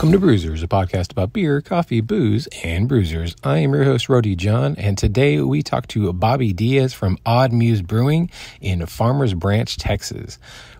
Welcome to Brewsers, a podcast about beer, coffee, booze, and bruisers. I am your host, Rody John, and today we talk to Bobby Diaz from Odd Muse Brewing in Farmers Branch, Texas.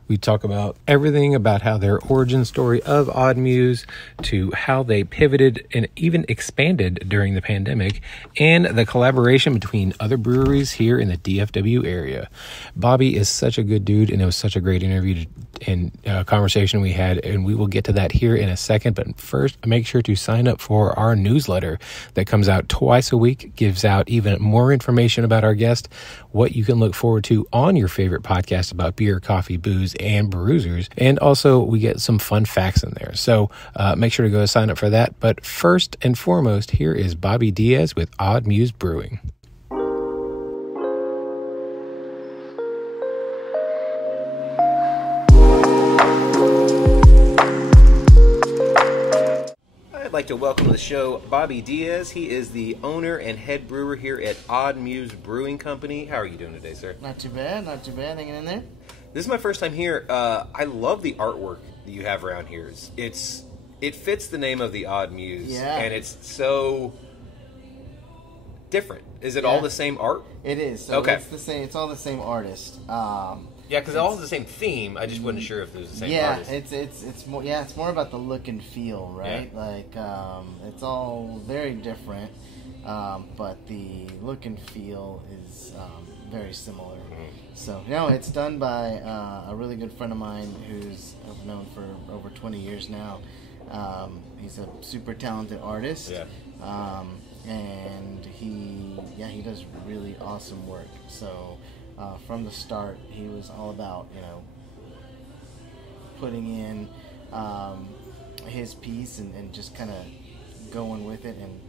We talk about everything about how their origin story of Odd Muse to how they pivoted and even expanded during the pandemic and the collaboration between other breweries here in the DFW area. Bobby is such a good dude, and it was such a great interview and conversation we had, and we will get to that here in a second. But first, make sure to sign up for our newsletter that comes out twice a week, gives out even more information about our guest, what you can look forward to on your favorite podcast about beer, coffee, booze, and bruisers. And also we get some fun facts in there. So make sure to go sign up for that. But first and foremost, here is Bobby Diaz with Odd Muse Brewing. I'd like to welcome to the show Bobby Diaz. He is the owner and head brewer here at Odd Muse Brewing Company. How are you doing today, sir? Not too bad, hanging in there. This is my first time here. I love the artwork that you have around here. It fits the name of the Odd Muse, and it's so different. Is it all the same art? It is. So okay. It's the same. It's all the same artist. Because it's all the same theme. I just wasn't sure if it was the same artist. It's more. Yeah, it's more about the look and feel, right? Yeah. Like it's all very different, but the look and feel is very similar. So, it's done by a really good friend of mine who's I've known for over 20 years now. He's a super talented artist, and he does really awesome work. So, from the start, he was all about putting in his piece and just kind of going with it and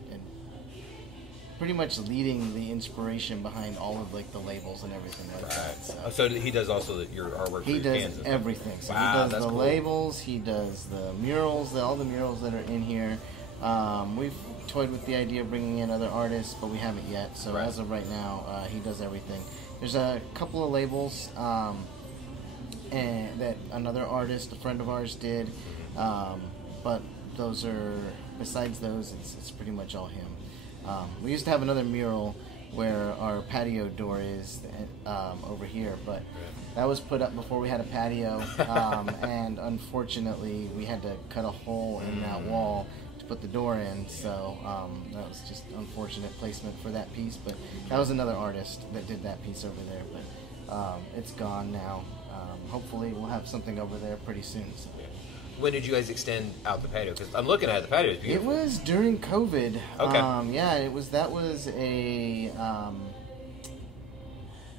pretty much leading the inspiration behind all of the labels and everything like that. So he does also your artwork. He does everything. So he does the labels. He does the murals. All the murals that are in here. We've toyed with the idea of bringing in other artists, but we haven't yet. So as of right now, he does everything. There's a couple of labels and that another artist, a friend of ours, did, but those are besides those, it's pretty much all him. We used to have another mural where our patio door is over here, but that was put up before we had a patio, and unfortunately we had to cut a hole in that wall to put the door in, so that was just unfortunate placement for that piece, but that was another artist that did that piece over there, but it's gone now. Hopefully we'll have something over there pretty soon. So. When did you guys extend out the patio? Because I'm looking at the patio. It's beautiful. It was during COVID. Okay. That was a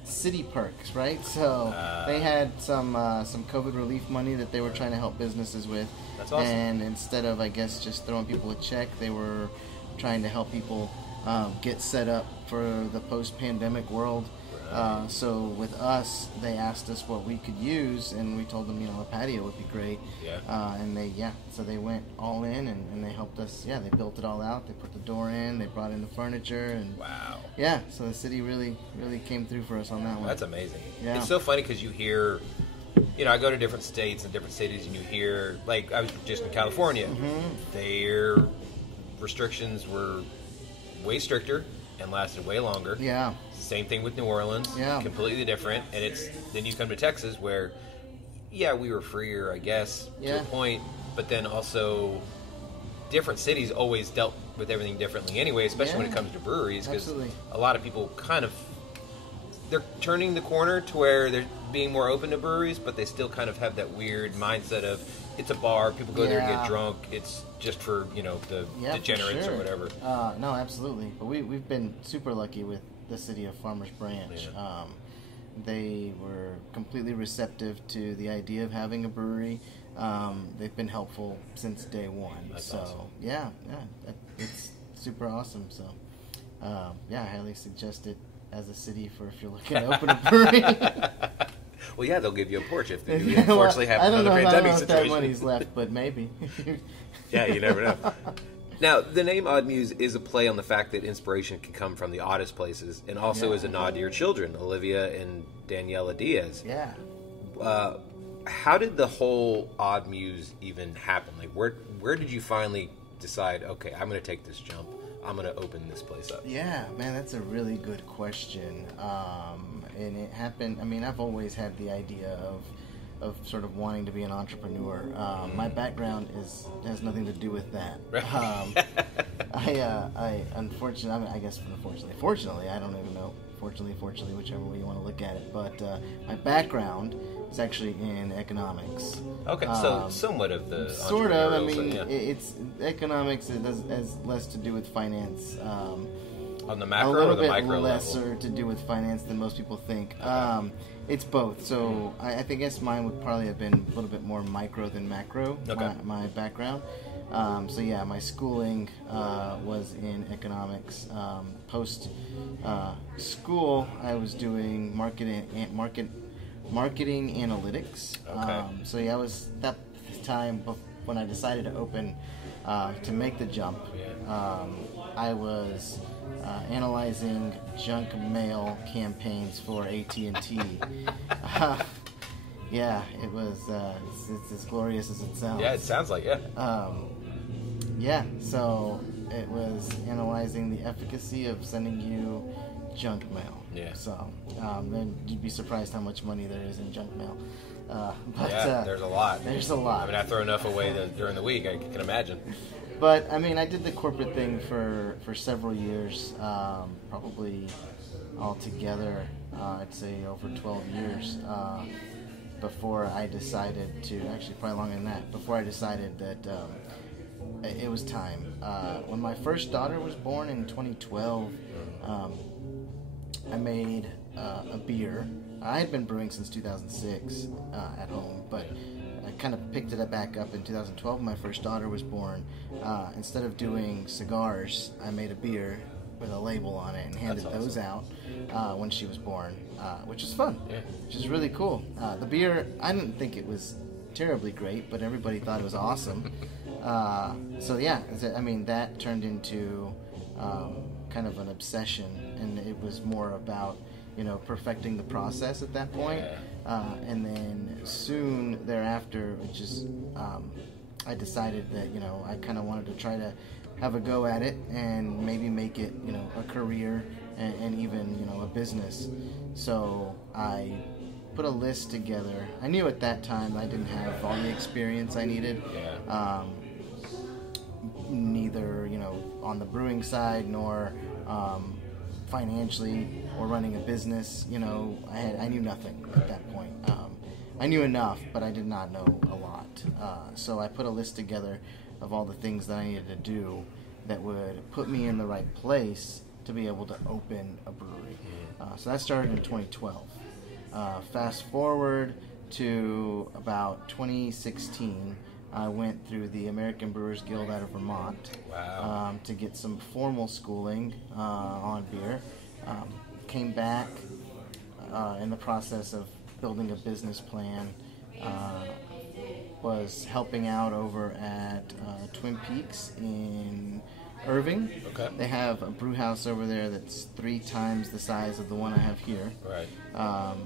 city perks, right? So they had some COVID relief money that they were trying to help businesses with. That's awesome. And instead of, I guess, just throwing people a check, they were trying to help people get set up for the post-pandemic world. So with us, they asked us what we could use, and we told them, a patio would be great. Yeah. So they went all in, and they helped us. Yeah, they built it all out. They put the door in. They brought in the furniture, and wow. Yeah, so the city really, really came through for us on that one. That's amazing. Yeah. It's so funny because you hear, I go to different states and different cities, and you hear, I was just in California. Mm-hmm. Their restrictions were way stricter and lasted way longer. Yeah. Same thing with New Orleans. Yeah. Completely different. And then you come to Texas where, we were freer, I guess, to a point, but then also different cities always dealt with everything differently anyway, especially when it comes to breweries, because a lot of people they're turning the corner to where they're being more open to breweries, but they still kind of have that weird mindset of it's a bar, people go there and get drunk, it's just for, the degenerates or whatever. No, absolutely. But we've been super lucky with the city of Farmers Branch. Yeah. They were completely receptive to the idea of having a brewery. They've been helpful since day one. That's awesome. It's super awesome. So, I highly suggest it as a city for if you're looking to open a brewery. Well, they'll give you a porch if you unfortunately have another pandemic situation. I don't know if that money's left, but maybe. Yeah, you never know. Now, the name Odd Muse is a play on the fact that inspiration can come from the oddest places, and also is a nod to your children, Olivia and Daniela Diaz. Yeah. how did the whole Odd Muse even happen? Like, where did you finally decide, okay, I'm going to take this jump, I'm going to open this place up? Yeah, man, that's a really good question. And it happened, I mean, I've always had the idea of sort of wanting to be an entrepreneur. My background has nothing to do with that. I unfortunately, I mean, I guess fortunately, I don't even know. Fortunately, whichever way you want to look at it. But my background is actually in economics. Okay, so somewhat of the sort of. I entrepreneurial mean, side, yeah. it's economics. It has less to do with finance. On the macro or the micro level? A little bit lesser level? to do with finance than most people think. Okay. It's both. So I guess mine would probably have been a little bit more micro than macro. Okay. My background. So yeah, my schooling was in economics. Post school, I was doing marketing analytics. Okay. So yeah, I was that time when I decided to open to make the jump. Yeah. I was analyzing junk mail campaigns for AT&T. Yeah, it was. It's as glorious as it sounds. Yeah, it sounds like, yeah. Yeah, so it was analyzing the efficacy of sending you junk mail. Yeah. So then you'd be surprised how much money there is in junk mail. But, There's a lot. There's a lot. I mean, I throw enough away during the week, I can imagine. But, I mean, I did the corporate thing for several years, probably altogether, I'd say over 12 years, before I decided to, actually probably longer than that, before I decided that it was time. When my first daughter was born in 2012, I made a beer. I had been brewing since 2006 at home, but I kind of picked it back up in 2012 when my first daughter was born. Instead of doing cigars, I made a beer with a label on it and handed those out when she was born, which was fun, which is really cool. The beer, I didn't think it was terribly great, but everybody thought it was awesome. So yeah, I mean, that turned into kind of an obsession, and it was more about, perfecting the process at that point. And then soon thereafter, I decided that, I kind of wanted to try to have a go at it and maybe make it, a career and even, a business. So I put a list together. I knew at that time I didn't have all the experience I needed. Neither, on the brewing side nor financially or running a business. I knew nothing at that point. I knew enough, but I did not know a lot. So I put a list together of all the things that I needed to do that would put me in the right place to be able to open a brewery. So that started in 2012. Fast forward to about 2016, I went through the American Brewers Guild out of Vermont. Wow. To get some formal schooling on beer. Came back in the process of building a business plan. Was helping out over at Twin Peaks in Irving. Okay. They have a brew house over there that's 3 times the size of the one I have here. Right.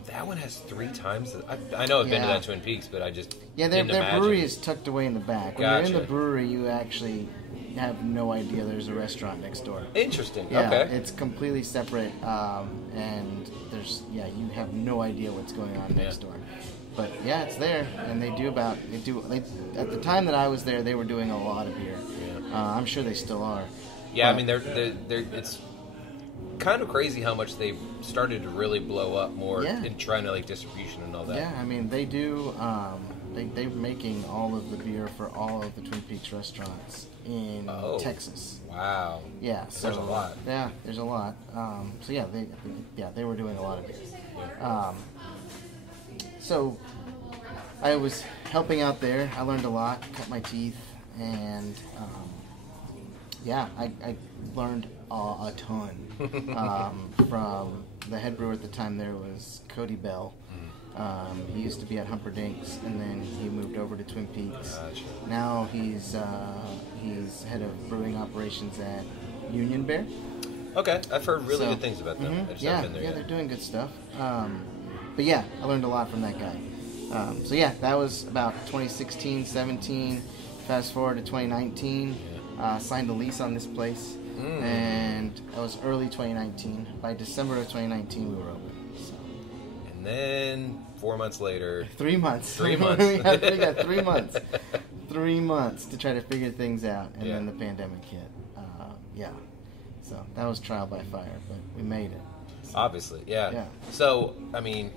That one has 3 times. I know I've been to that Twin Peaks, but I just their imagine. brewery is tucked away in the back. When Gotcha. you're in the brewery, you actually have no idea there's a restaurant next door. Interesting. Yeah, Okay. it's completely separate, and you have no idea what's going on next door. But yeah, it's there, and they at the time that I was there, they were doing a lot of beer. I'm sure they still are. Yeah, but, I mean, they're it's kind of crazy how much they started to really blow up more in trying to distribution and all that. Yeah, I mean, they do. They're making all of the beer for all of the Twin Peaks restaurants in Texas. Wow. Yeah, so there's a lot. Yeah, there's a lot. So they were doing a lot of beer. So I was helping out there. I learned a lot, cut my teeth, and I learned a ton from the head brewer at the time. There was Cody Bell. He used to be at Humperdinck's, and then he moved over to Twin Peaks. Gotcha. Now he's head of brewing operations at Union Bear. Okay, I've heard really good things about them. I just haven't been there yet. They're doing good stuff. But yeah, I learned a lot from that guy. So yeah, that was about 2016, 17. Fast forward to 2019, signed a lease on this place, and that was early 2019. By December of 2019, we were open. So. And then 4 months later. 3 months. 3 months. we got 3 months. 3 months to try to figure things out, and then the pandemic hit. So that was trial by fire, but we made it. So, obviously, yeah. So, I mean,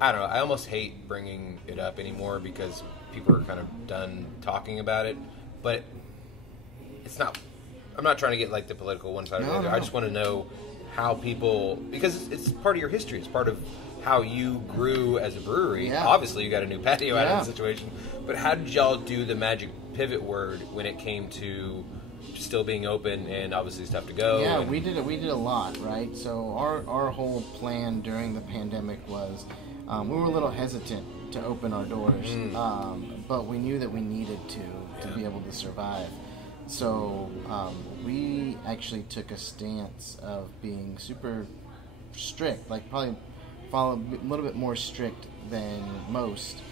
I don't know. I almost hate bringing it up anymore because people are kind of done talking about it. But it's not. I'm not trying to get like the political one side or the other. I just want to know how people, because it's part of your history. It's part of how you grew as a brewery. Yeah. Obviously, you got a new patio out of the situation. But how did y'all do the magic pivot word when it came to still being open and obviously stuff to go? Yeah, we did a lot, right? So our whole plan during the pandemic was we were a little hesitant to open our doors, but we knew that we needed to be able to survive. So we actually took a stance of being super strict, like probably follow a little bit more strict than most.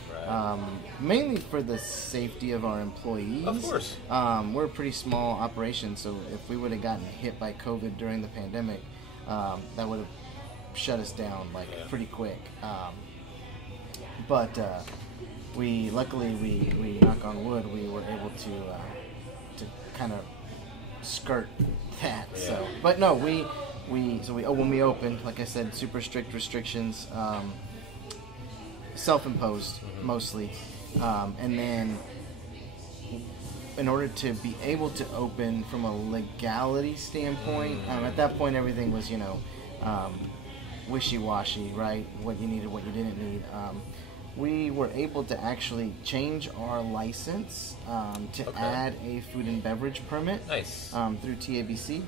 Mainly for the safety of our employees. Of course. We're a pretty small operation, so if we would have gotten hit by COVID during the pandemic, that would have shut us down pretty quick. But we luckily knock on wood, we were able to kind of skirt that. Yeah. So, but no, when we opened, like I said, super strict restrictions. Self-imposed mostly, and then in order to be able to open from a legality standpoint, at that point everything was wishy-washy, right? What you needed, what you didn't need. We were able to actually change our license to add a food and beverage permit. Nice. Through TABC.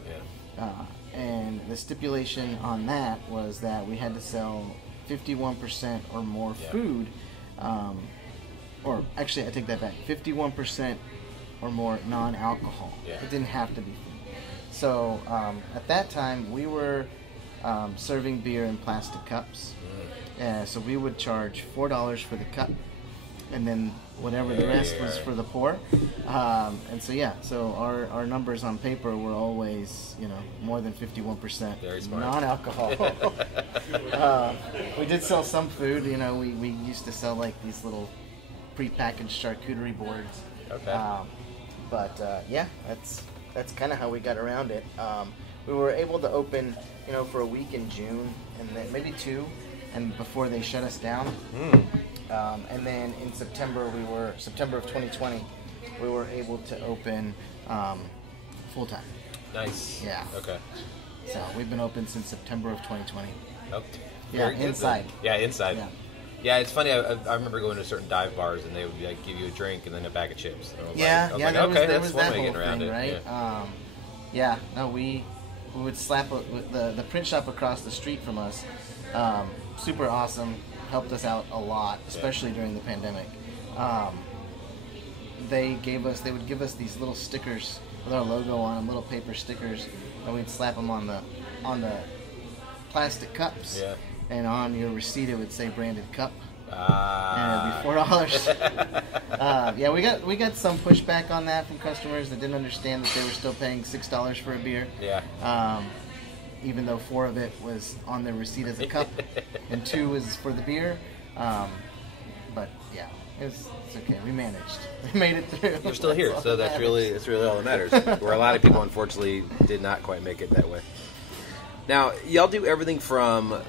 And the stipulation on that was that we had to sell 51% or more food, or actually I take that back, 51% or more non-alcohol. It didn't have to be food. So at that time we were serving beer in plastic cups. So we would charge $4 for the cup, and then whatever the rest was for the pour. And so our numbers on paper were always, more than 51% non-alcohol. We did sell some food. We used to sell like these little prepackaged charcuterie boards. That's kind of how we got around it. We were able to open, for a week in June, and then maybe 2, and before they shut us down. And then in September of 2020, we were able to open full time. Nice. Yeah. Okay. So we've been open since September of 2020. Oh, yeah, inside. Yeah, inside. Yeah. Yeah, it's funny. I remember going to certain dive bars and they would give you a drink and then a bag of chips. There was that whole around thing, it. right? No, we would slap the print shop across the street from us. Super awesome. Helped us out a lot, especially during the pandemic. They would give us these little stickers with our logo on them, little paper stickers, and we'd slap them on the plastic cups. Yeah. And on your receipt it would say branded cup. And it'd be $4. We got some pushback on that from customers that didn't understand that they were still paying $6 for a beer. Yeah. Even though 4 of it was on their receipt as a cup, and 2 was for the beer. But yeah, it's okay. We managed. We made it through. You're still here, so that's really all that matters. Where a lot of people, unfortunately, did not quite make it that way. Now, y'all do everything from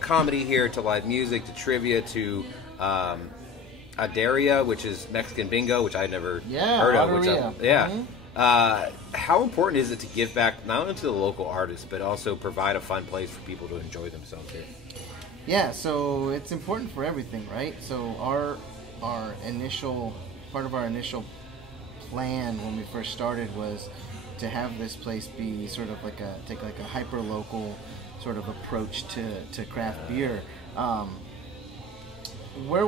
comedy here to live music to trivia to Adaria, which is Mexican bingo, which I'd never heard of. How important is it to give back not only to the local artists but also provide a fun place for people to enjoy themselves here? Yeah, so it's important for everything, right? So our initial plan when we first started was to have this place be sort of take a hyper local sort of approach to craft beer. Where